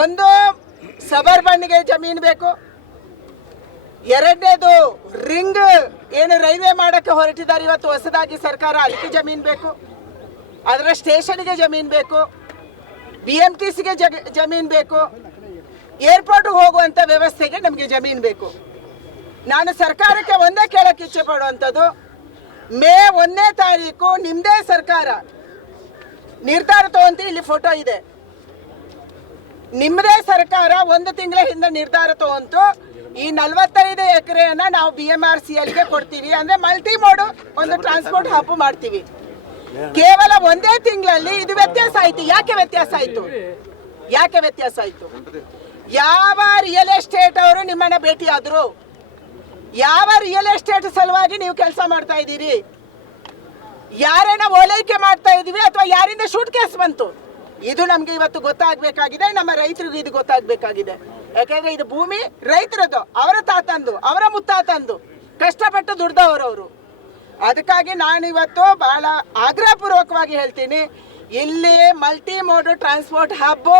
ಒಂದು ಸಬರ್ಬನ್ಗೆ ಜಮೀನು ಬೇಕು, ಎರಡನೇದು ರಿಂಗ್ ಏನು ರೈಲ್ವೆ ಮಾಡಕ್ಕೆ ಹೊರಟಿದ್ದಾರೆ ಇವತ್ತು ಹೊಸದಾಗಿ ಸರ್ಕಾರ, ಅದಕ್ಕೆ ಜಮೀನು ಬೇಕು, ಅದರ ಸ್ಟೇಷನ್ಗೆ ಜಮೀನು ಬೇಕು, BMTCಗೆ ಜಮೀನು ಬೇಕು, ಏರ್ಪೋರ್ಟ್ಗೆ ಹೋಗುವಂಥ ವ್ಯವಸ್ಥೆಗೆ ನಮಗೆ ಜಮೀನು ಬೇಕು. ನಾನು ಸರ್ಕಾರಕ್ಕೆ ಒಂದೇ ಕೇಳಕ್ಕೆ ಇಚ್ಛೆ ಪಡುವಂಥದ್ದು, ಮೇ 1ನೇ ತಾರೀಕು ನಿಮ್ಮದೇ ಸರ್ಕಾರ ನಿರ್ಧಾರ ತಗೊಂತ, ಇಲ್ಲಿ ಫೋಟೋ ಇದೆ, ನಿಮ್ಮದೇ ಸರ್ಕಾರ 1 ತಿಂಗಳ ಹಿಂದೆ ನಿರ್ಧಾರ ತಗೊಂತು, ಈ 45 ಎಕರೆಯನ್ನ ನಾವು BMRCLಗೆ ಕೊಡ್ತೀವಿ, ಅಂದ್ರೆ ಮಲ್ಟಿ ಮೋಡ್ ಒಂದು ಟ್ರಾನ್ಸ್ಪೋರ್ಟ್ ಹಬ್ ಮಾಡ್ತೀವಿ. ಕೇವಲ 1 ತಿಂಗಳಲ್ಲಿ ಇದು ವ್ಯತ್ಯಾಸ ಆಯ್ತು. ಯಾಕೆ ವ್ಯತ್ಯಾಸ ಆಯ್ತು? ಯಾವ ರಿಯಲ್ ಎಸ್ಟೇಟ್ ಅವರು ನಿಮ್ಮನ್ನ ಭೇಟಿ ಆದ್ರು? ಯಾವ ರಿಯಲ್ ಎಸ್ಟೇಟ್ ಸಲುವಾಗಿ ನೀವು ಕೆಲಸ ಮಾಡ್ತಾ ಇದ್ದೀರಿ? ಯಾರೇನ ಓಲೈಕೆ ಮಾಡ್ತಾ ಇದೀವಿ ಅಥವಾ ಯಾರಿಂದ ಶೂಟ್ ಕೇಸ್ ಬಂತು? ಇದು ನಮ್ಗೆ ಇವತ್ತು ಗೊತ್ತಾಗಬೇಕಾಗಿದೆ, ನಮ್ಮ ರೈತರಿಗೂ ಇದು ಗೊತ್ತಾಗಬೇಕಾಗಿದೆ. ಯಾಕಂದ್ರೆ ಇದು ಭೂಮಿ ರೈತರದ್ದು, ಅವರ ತಾತಂದು, ಅವರ ಮುತ್ತಾತಂದು ಕಷ್ಟಪಟ್ಟು ದುಡ್ದವರವರು. ಅದಕ್ಕಾಗಿ ನಾನು ಇವತ್ತು ಬಹಳ ಆಗ್ರಹಪೂರ್ವಕವಾಗಿ ಹೇಳ್ತೀನಿ, ಇಲ್ಲಿ ಮಲ್ಟಿ ಮೋಡ್ ಟ್ರಾನ್ಸ್ಪೋರ್ಟ್ ಹಬ್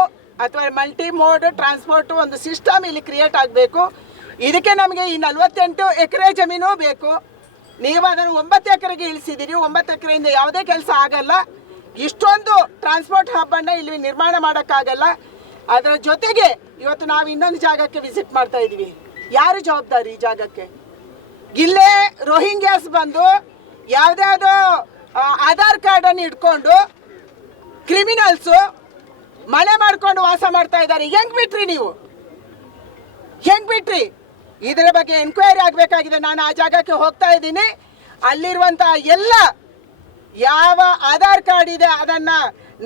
ಅಥವಾ ಮಲ್ಟಿ ಮೋಡ್ ಟ್ರಾನ್ಸ್ಪೋರ್ಟ್ ಒಂದು ಸಿಸ್ಟಮ್ ಇಲ್ಲಿ ಕ್ರಿಯೇಟ್ ಆಗಬೇಕು. ಇದಕ್ಕೆ ನಮಗೆ ಈ 48 ಎಕರೆ ಜಮೀನು ಬೇಕು. ನೀವು ಅದನ್ನು 9 ಎಕರೆಗೆ ಇಳಿಸಿದ್ದೀರಿ. 9 ಎಕರೆಯಿಂದ ಯಾವುದೇ ಕೆಲಸ ಆಗಲ್ಲ. ಇಷ್ಟೊಂದು ಟ್ರಾನ್ಸ್ಪೋರ್ಟ್ ಹಬ್ ಅನ್ನ ಇಲ್ಲಿ ನಿರ್ಮಾಣ ಮಾಡೋಕ್ಕಾಗಲ್ಲ. ಅದರ ಜೊತೆಗೆ ಇವತ್ತು ನಾವು ಇನ್ನೊಂದು ಜಾಗಕ್ಕೆ ವಿಸಿಟ್ ಮಾಡ್ತಾ ಇದ್ದೀವಿ. ಯಾರು ಜವಾಬ್ದಾರಿ ಈ ಜಾಗಕ್ಕೆ? ಇಲ್ಲೇ ರೋಹಿಂಗ್ಯಾಸ್ ಬಂದು ಯಾವುದ್ಯಾವುದೋ ಆಧಾರ್ ಕಾರ್ಡನ್ನು ಇಟ್ಕೊಂಡು ಕ್ರಿಮಿನಲ್ಸು ಮನೆ ಮಾಡ್ಕೊಂಡು ವಾಸ ಮಾಡ್ತಾ ಇದ್ದಾರೆ. ಹೆಂಗ್ ಬಿಟ್ರಿ ನೀವು? ಇದರ ಬಗ್ಗೆ ಎನ್ಕ್ವೈರಿ ಆಗಬೇಕಾಗಿದೆ. ನಾನು ಆ ಜಾಗಕ್ಕೆ ಹೋಗ್ತಾ ಇದ್ದೀನಿ. ಅಲ್ಲಿರುವಂತಹ ಎಲ್ಲ ಯಾವ ಆಧಾರ್ ಕಾರ್ಡ್ ಇದೆ ಅದನ್ನ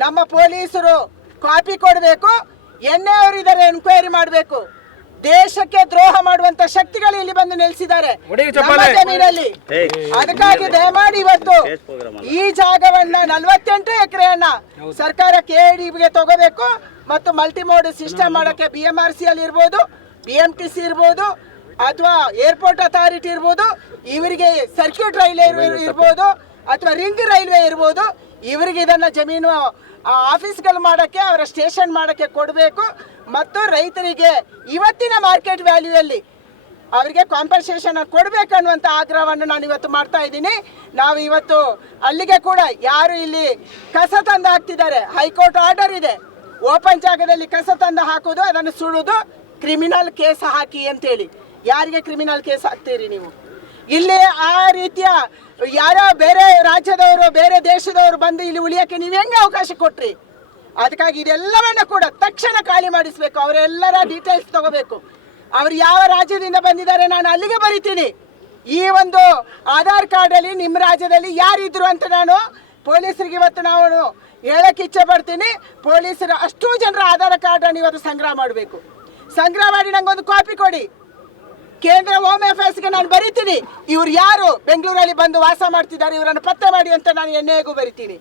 ನಮ್ಮ ಪೊಲೀಸರು ಕಾಪಿ ಕೊಡಬೇಕು. ಎನ್ಐ ಇದ್ದಾರೆ, ಎನ್ಕ್ವೈರಿ ಮಾಡಬೇಕು. ದೇಶಕ್ಕೆ ದ್ರೋಹ ಮಾಡುವಂತ ಶಕ್ತಿಗಳು ಇಲ್ಲಿ ಬಂದು ನೆಲೆಸಿದ್ದಾರೆ ಜಮೀನಲ್ಲಿ. ಅದಕ್ಕಾಗಿ ದಯಮಾಡಿ ಇವತ್ತು ಈ ಜಾಗವನ್ನ 48 ಎಕರೆಯನ್ನ ಸರ್ಕಾರ KIDBಗೆ ತಗೋಬೇಕು ಮತ್ತು ಮಲ್ಟಿಮೋಡ್ ಸಿಸ್ಟಮ್ ಮಾಡಕ್ಕೆ BMRCL ಇರ್ಬೋದು, BMTC ಇರ್ಬೋದು ಅಥವಾ ಏರ್ಪೋರ್ಟ್ ಅಥಾರಿಟಿ ಇರ್ಬೋದು, ಇವರಿಗೆ ಸರ್ಕ್ಯೂಟ್ ರೈಲ್ವೆ ಇರ್ಬೋದು ಅಥವಾ ರಿಂಗ್ ರೈಲ್ವೆ ಇರ್ಬೋದು, ಇವರಿಗೆ ಇದನ್ನ ಜಮೀನು ಆಫೀಸ್ಗಳು ಮಾಡಕ್ಕೆ, ಅವರ ಸ್ಟೇಷನ್ ಮಾಡಕ್ಕೆ ಕೊಡಬೇಕು. ಮತ್ತು ರೈತರಿಗೆ ಇವತ್ತಿನ ಮಾರ್ಕೆಟ್ ವ್ಯಾಲ್ಯೂಯಲ್ಲಿ ಅವರಿಗೆ ಕಾಂಪನ್ಸೇಷನ್ ಕೊಡಬೇಕು ಅನ್ನುವಂಥ ಆಗ್ರಹವನ್ನು ನಾನು ಇವತ್ತು ಮಾಡ್ತಾ ಇದ್ದೀನಿ. ನಾವು ಇವತ್ತು ಅಲ್ಲಿಗೆ ಕೂಡ ಯಾರು ಇಲ್ಲಿ ಕಸ ತಂದು ಹಾಕ್ತಿದ್ದಾರೆ, ಹೈಕೋರ್ಟ್ ಆರ್ಡರ್ ಇದೆ, ಓಪನ್ ಜಾಗದಲ್ಲಿ ಕಸ ತಂದು ಹಾಕೋದು, ಅದನ್ನು ಸುಡುವುದು, ಕ್ರಿಮಿನಲ್ ಕೇಸ್ ಹಾಕಿ ಅಂತೇಳಿ. ಯಾರಿಗೆ ಕ್ರಿಮಿನಲ್ ಕೇಸ್ ಹಾಕ್ತೀರಿ ನೀವು? ಇಲ್ಲಿ ಆ ರೀತಿಯ ಯಾರೋ ಬೇರೆ ರಾಜ್ಯದವರು, ಬೇರೆ ದೇಶದವರು ಬಂದು ಇಲ್ಲಿ ಉಳಿಯಕ್ಕೆ ನೀವು ಹೆಂಗೆ ಅವಕಾಶ ಕೊಟ್ರಿ? ಅದಕ್ಕಾಗಿ ಇದೆಲ್ಲವನ್ನ ಕೂಡ ತಕ್ಷಣ ಖಾಲಿ ಮಾಡಿಸ್ಬೇಕು. ಅವರೆಲ್ಲರ ಡೀಟೇಲ್ಸ್ ತಗೋಬೇಕು. ಅವ್ರು ಯಾವ ರಾಜ್ಯದಿಂದ ಬಂದಿದ್ದಾರೆ ನಾನು ಅಲ್ಲಿಗೆ ಬರಿತೀನಿ. ಈ ಒಂದು ಆಧಾರ್ ಕಾರ್ಡ್ ಅಲ್ಲಿ ನಿಮ್ಮ ರಾಜ್ಯದಲ್ಲಿ ಯಾರಿದ್ರು ಅಂತ ನಾನು ಪೊಲೀಸರಿಗೆ ಇವತ್ತು ನಾವು ಹೇಳಕ್ಕೆ ಇಚ್ಛೆ ಪಡ್ತೀನಿ. ಪೊಲೀಸರು ಅಷ್ಟೂ ಜನರ ಆಧಾರ್ ಕಾರ್ಡ್ ಅನ್ನು ಇವತ್ತು ಸಂಗ್ರಹ ಮಾಡಬೇಕು. ಸಂಗ್ರಹ ಮಾಡಿ ನಂಗೊಂದು ಕಾಪಿ ಕೊಡಿ. ಕೇಂದ್ರ ಹೋಮ್ ಅಫೇರ್ಸ್ಗೆ ನಾನು ಬರಿತೀನಿ, ಇವ್ರು ಯಾರು ಬೆಂಗಳೂರಲ್ಲಿ ಬಂದು ವಾಸ ಮಾಡ್ತಿದ್ದಾರೆ, ಇವರನ್ನು ಪತ್ತೆ ಮಾಡಿ ಅಂತ ನಾನು NIAಗೂ ಬರಿತೀನಿ.